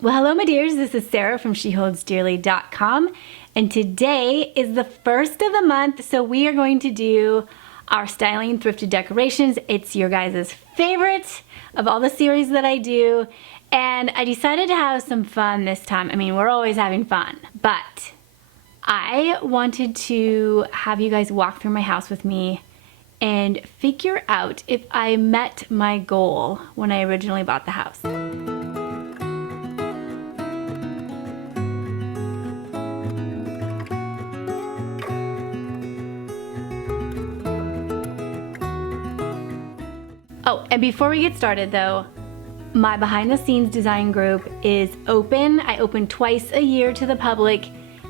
Well, hello my dears, this is Sarah from sheholdsdearly.com, and today is the first of the month, so we are going to do our styling thrifted decorations. It's your guys' favorite of all the series that I do, and I decided to have some fun this time. I mean, we're always having fun, but I wanted to have you guys walk through my house with me and figure out if I met my goal when I originally bought the house. Oh, and before we get started though, my behind the scenes design group is open. I open twice a year to the public,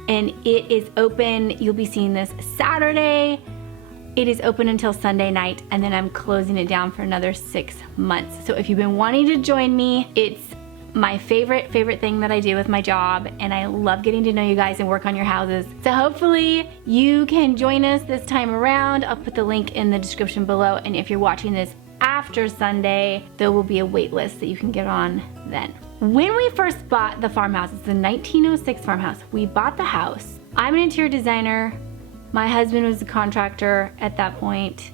and it is open. You'll be seeing this Saturday. It is open until Sunday night, and then I'm closing it down for another 6 months. So if you've been wanting to join me, it's my favorite thing that I do with my job, and I love getting to know you guys and work on your houses. So hopefully you can join us this time around. I'll put the link in the description below, and if you're watching this after Sunday, there will be a wait list that you can get on then. When we first bought the farmhouse, it's a 1906 farmhouse. We bought the house. I'm an interior designer. My husband was a contractor at that point.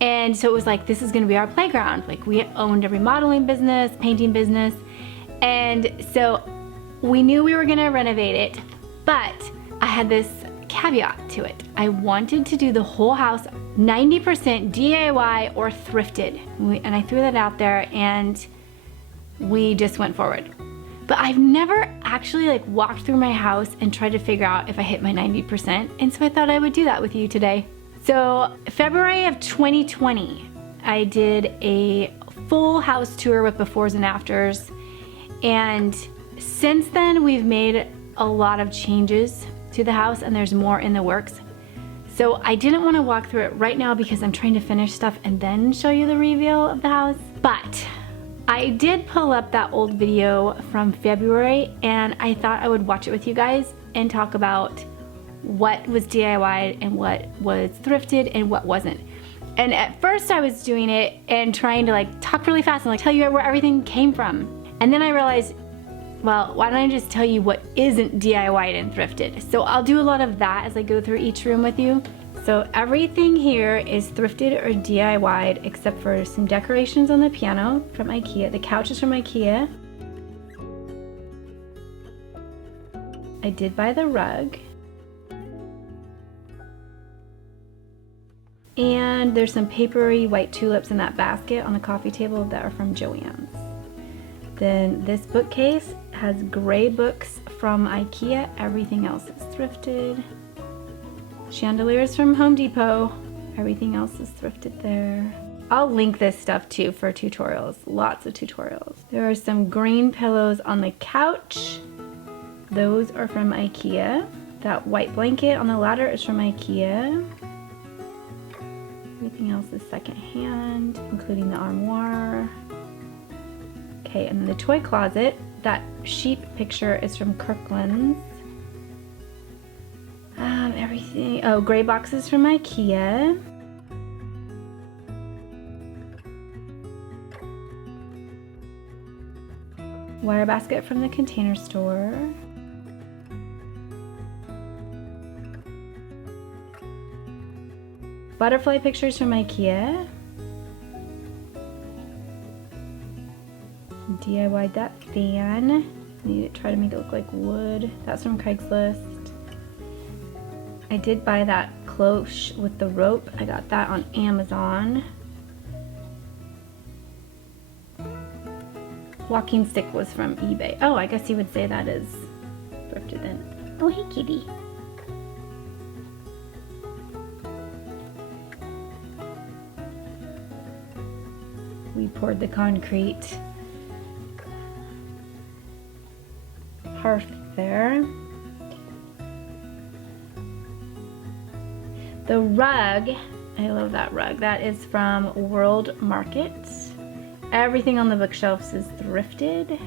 And so it was like, this is gonna be our playground. Like, we owned a remodeling business, painting business. And so we knew we were gonna renovate it, but I had this caveat to it. I wanted to do the whole house 90% DIY or thrifted. And I threw that out there, and we just went forward. But I've never actually like walked through my house and tried to figure out if I hit my 90%. And so I thought I would do that with you today. So February of 2020, I did a full house tour with befores and afters. And since then, we've made a lot of changes to the house, and there's more in the works. So I didn't want to walk through it right now because I'm trying to finish stuff and then show you the reveal of the house. But I did pull up that old video from February, and I thought I would watch it with you guys and talk about what was DIY and what was thrifted and what wasn't. And at first I was doing it and trying to like talk really fast and like tell you where everything came from. And then I realized, well, why don't I just tell you what isn't DIY'd and thrifted? So I'll do a lot of that as I go through each room with you. So everything here is thrifted or DIY'd except for some decorations on the piano from IKEA. The couch is from IKEA. I did buy the rug. And there's some papery white tulips in that basket on the coffee table that are from Joann's. Then this bookcase has gray books from IKEA. Everything else is thrifted. Chandeliers from Home Depot. Everything else is thrifted there. I'll link this stuff too for tutorials. Lots of tutorials. There are some green pillows on the couch. Those are from IKEA. That white blanket on the ladder is from IKEA. Everything else is secondhand, including the armoire. Okay, and then the toy closet, that sheep picture is from Kirkland's. Everything, oh, gray boxes from IKEA. Wire basket from the Container Store. Butterfly pictures from IKEA. DIY'd that fan. Need to try to make it look like wood. That's from Craigslist. I did buy that cloche with the rope. I got that on Amazon. Walking stick was from eBay. Oh, I guess you would say that is thrifted then. Oh, hey kitty. We poured the concrete hearth there. The rug, I love that rug. That is from World Market. Everything on the bookshelves is thrifted.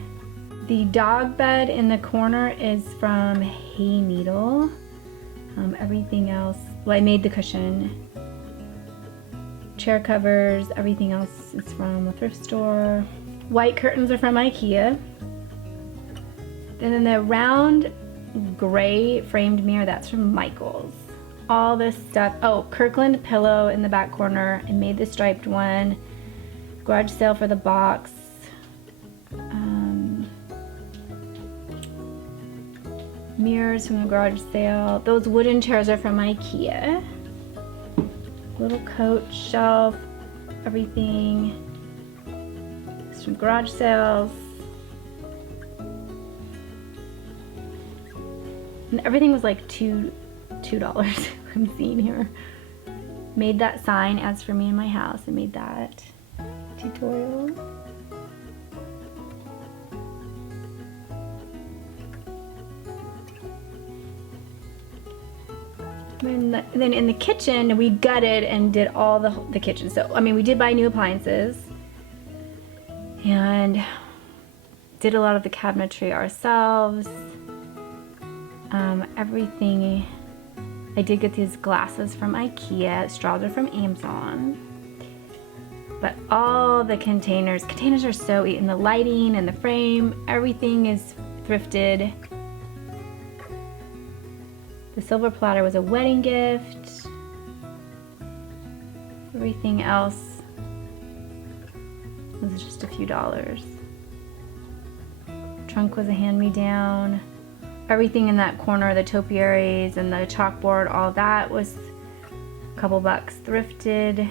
The dog bed in the corner is from Hay Needle. Everything else, well, I made the cushion. Chair covers, everything else is from a thrift store. White curtains are from IKEA. And then the round gray framed mirror, that's from Michael's. All this stuff. Oh, Kirkland pillow in the back corner. I made the striped one. Garage sale for the box. Mirrors from the garage sale. Those wooden chairs are from IKEA. Little coat, shelf, everything. It's from garage sales. And everything was like $2 I'm seeing here. Made that sign as for me in my house. I made that tutorial. And then in the kitchen, we gutted and did all the kitchen. So, I mean, we did buy new appliances and did a lot of the cabinetry ourselves. Everything. I did get these glasses from IKEA. Straws are from Amazon. But all the containers are so easy. And the lighting and the frame, everything is thrifted. The silver platter was a wedding gift. Everything else was just a few dollars. Trunk was a hand-me-down. Everything in that corner, the topiaries and the chalkboard, all that was a couple bucks thrifted.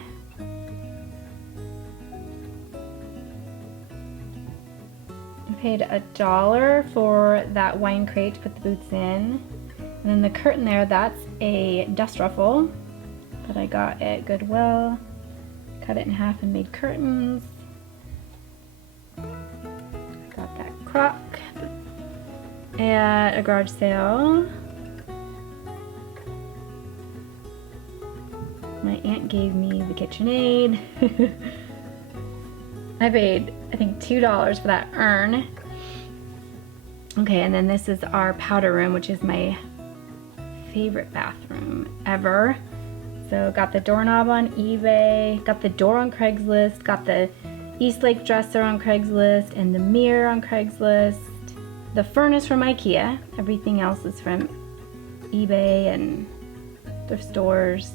I paid $1 for that wine crate to put the boots in. And then the curtain there, that's a dust ruffle that I got at Goodwill. Cut it in half and made curtains. Got that crock at a garage sale. My aunt gave me the KitchenAid. I paid, I think, $2 for that urn. Okay, and then this is our powder room, which is my favorite bathroom ever. So got the doorknob on eBay, got the door on Craigslist, got the Eastlake dresser on Craigslist, and the mirror on Craigslist. The furnace from IKEA. Everything else is from eBay and thrift stores.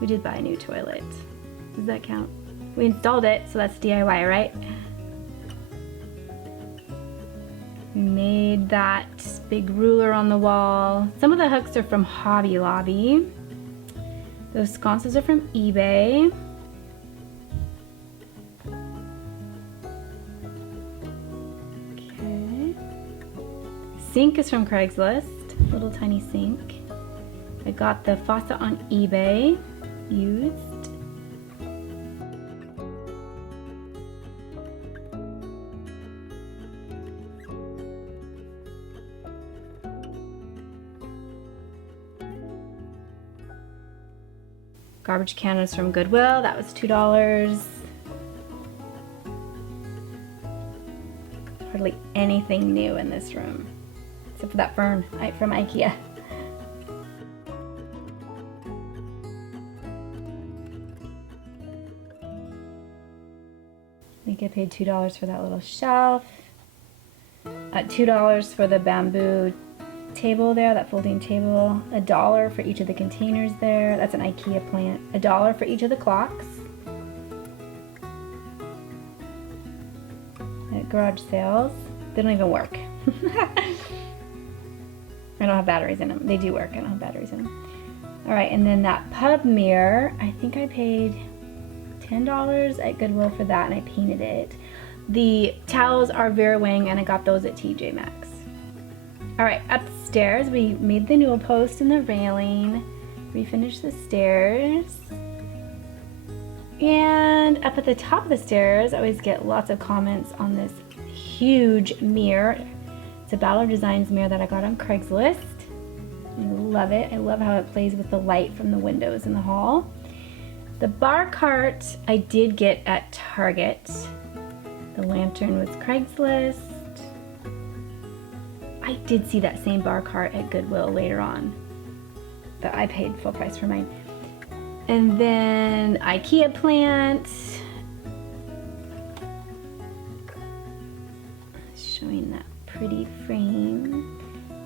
We did buy a new toilet. Does that count? We installed it, so that's DIY, right? We made that big ruler on the wall. Some of the hooks are from Hobby Lobby. Those sconces are from eBay. Okay. Sink is from Craigslist. Little tiny sink. I got the faucet on eBay, used. Garbage can is from Goodwill, that was $2. Hardly anything new in this room, except for that fern from IKEA. I think I paid $2 for that little shelf. $2 for the bamboo table there, that folding table. $1 for each of the containers there. That's an IKEA plant. $1 for each of the clocks. At garage sales. They don't even work. I don't have batteries in them. They do work. I don't have batteries in them. Alright, and then that pub mirror, I think I paid $10 at Goodwill for that, and I painted it. The towels are Vera Wang, and I got those at TJ Maxx. Alright, upstairs we made the newel post and the railing, refinished the stairs, and up at the top of the stairs I always get lots of comments on this huge mirror. It's a Ballard Designs mirror that I got on Craigslist. I love it. I love how it plays with the light from the windows in the hall. The bar cart I did get at Target. The lantern was Craigslist. I did see that same bar cart at Goodwill later on, but I paid full price for mine. And then IKEA plant. showing that pretty frame.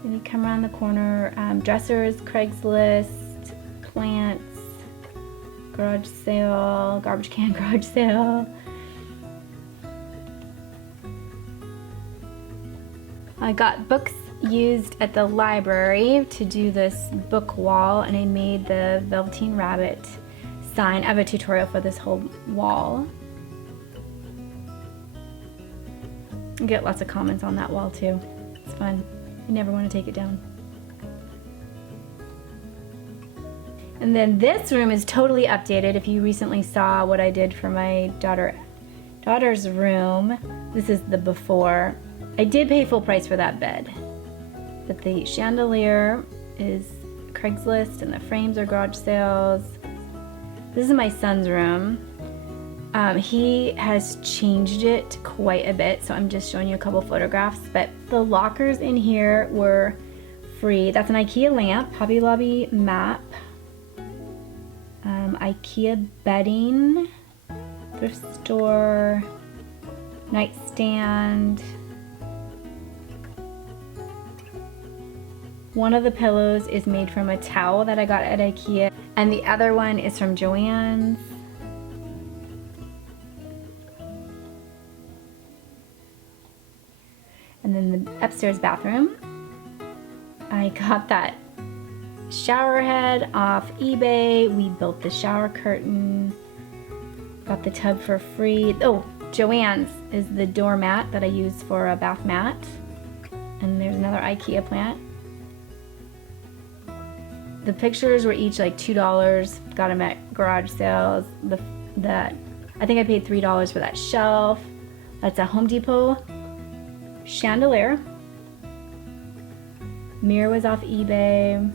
Then we come around the corner, dressers, Craigslist, plants, garage sale, garbage can garage sale. I got books used at the library to do this book wall, and I made the Velveteen Rabbit sign. I have a tutorial for this whole wall. I get lots of comments on that wall too. It's fun. I never want to take it down. And then this room is totally updated. If you recently saw what I did for my daughter's room, this is the before. I did pay full price for that bed, but the chandelier is Craigslist and the frames are garage sales. This is my son's room. He has changed it quite a bit, so I'm just showing you a couple photographs, but the lockers in here were free. That's an IKEA lamp, Hobby Lobby map, IKEA bedding, thrift store, nightstand. One of the pillows is made from a towel that I got at IKEA, and the other one is from Joann's. And then the upstairs bathroom, I got that shower head off eBay. We built the shower curtain, got the tub for free. Oh, Joann's is the doormat that I use for a bath mat. And there's another IKEA plant. The pictures were each like $2. Got them at garage sales. I think I paid $3 for that shelf. That's a Home Depot chandelier. Mirror was off eBay.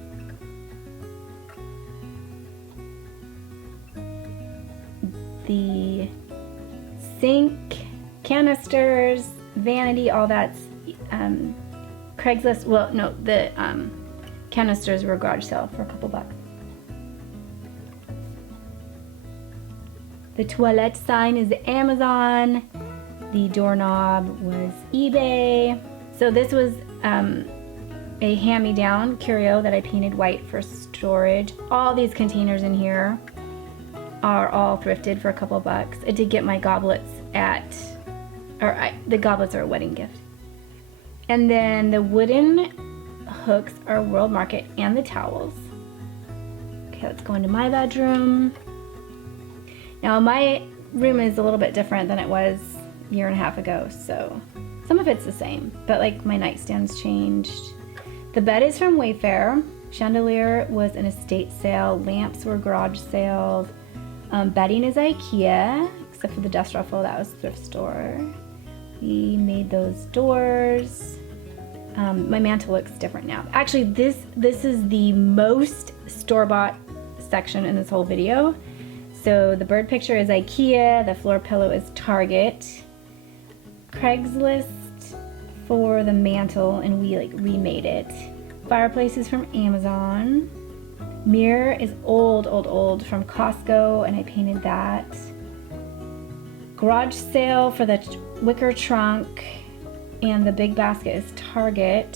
The sink, canisters, vanity, all that's Craigslist. Well, no, the canisters were garage sale for a couple bucks. The toilet sign is Amazon. The doorknob was eBay. So this was a hand-me-down curio that I painted white for storage. All these containers in here are all thrifted for a couple bucks. I did get my goblets the goblets are a wedding gift. And then the wooden hooks are World Market, and the towels. Okay, let's go into my bedroom. Now my room is a little bit different than it was a year and a half ago, so some of it's the same, but like my nightstand's changed. The bed is from Wayfair. Chandelier was an estate sale. Lamps were garage sales. Bedding is IKEA, except for the dust ruffle, that was thrift store. We made those doors. My mantle looks different now. Actually, this is the most store-bought section in this whole video. So the bird picture is IKEA, the floor pillow is Target, Craigslist for the mantle, and we like remade it. Fireplace is from Amazon. Mirror is old from Costco, and I painted that. Garage sale for the wicker trunk, and the big basket is Target.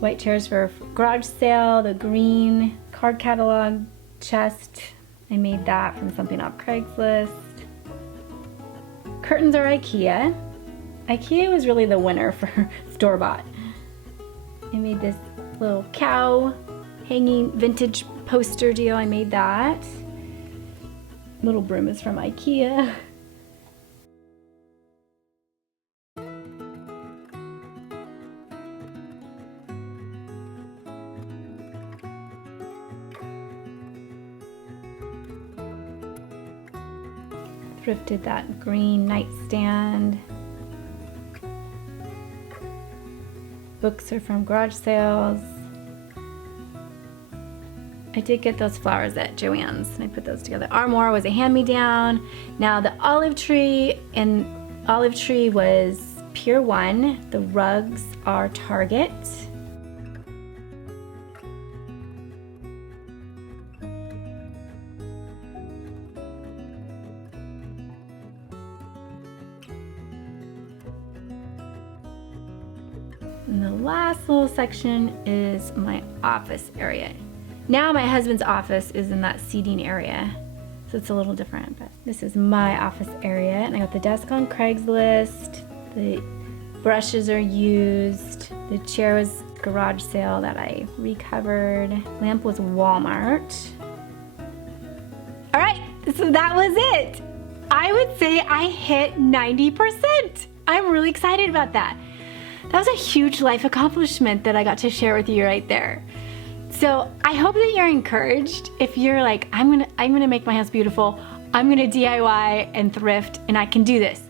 White chairs for garage sale. The green card catalog chest, I made that from something off Craigslist. Curtains are IKEA. IKEA was really the winner for store-bought. I made this little cow hanging vintage poster deal. I made that. Little broom is from IKEA. Thrifted that green nightstand. Books are from garage sales. I did get those flowers at Joann's and I put those together. Armoire was a hand-me-down. Now the olive tree was Pier 1. The rugs are Target. And the last little section is my office area. Now my husband's office is in that seating area, so it's a little different, but this is my office area. And I got the desk on Craigslist, the brushes are used, the chair was garage sale that I recovered, lamp was Walmart. All right, so that was it. I would say I hit 90%. I'm really excited about that. That was a huge life accomplishment that I got to share with you right there. So I hope that you're encouraged. If you're like, I'm gonna make my house beautiful, I'm gonna DIY and thrift, and I can do this.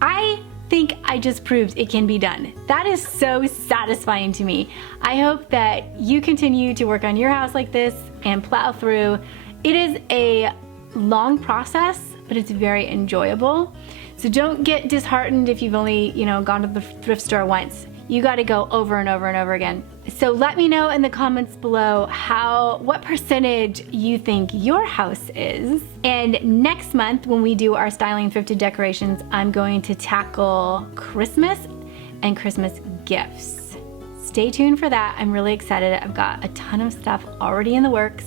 I think I just proved it can be done. That is so satisfying to me. I hope that you continue to work on your house like this and plow through. It is a long process, but it's very enjoyable. So don't get disheartened if you've only, gone to the thrift store once. You got to go over and over and over again. So let me know in the comments below what percentage you think your house is. And next month when we do our styling thrifted decorations, I'm going to tackle Christmas and Christmas gifts. Stay tuned for that. I'm really excited. I've got a ton of stuff already in the works,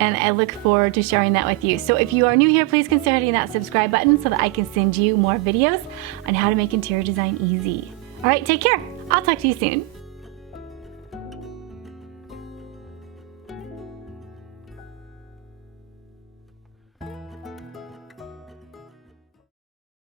and I look forward to sharing that with you. So if you are new here, please consider hitting that subscribe button so that I can send you more videos on how to make interior design easy. All right, take care. I'll talk to you soon.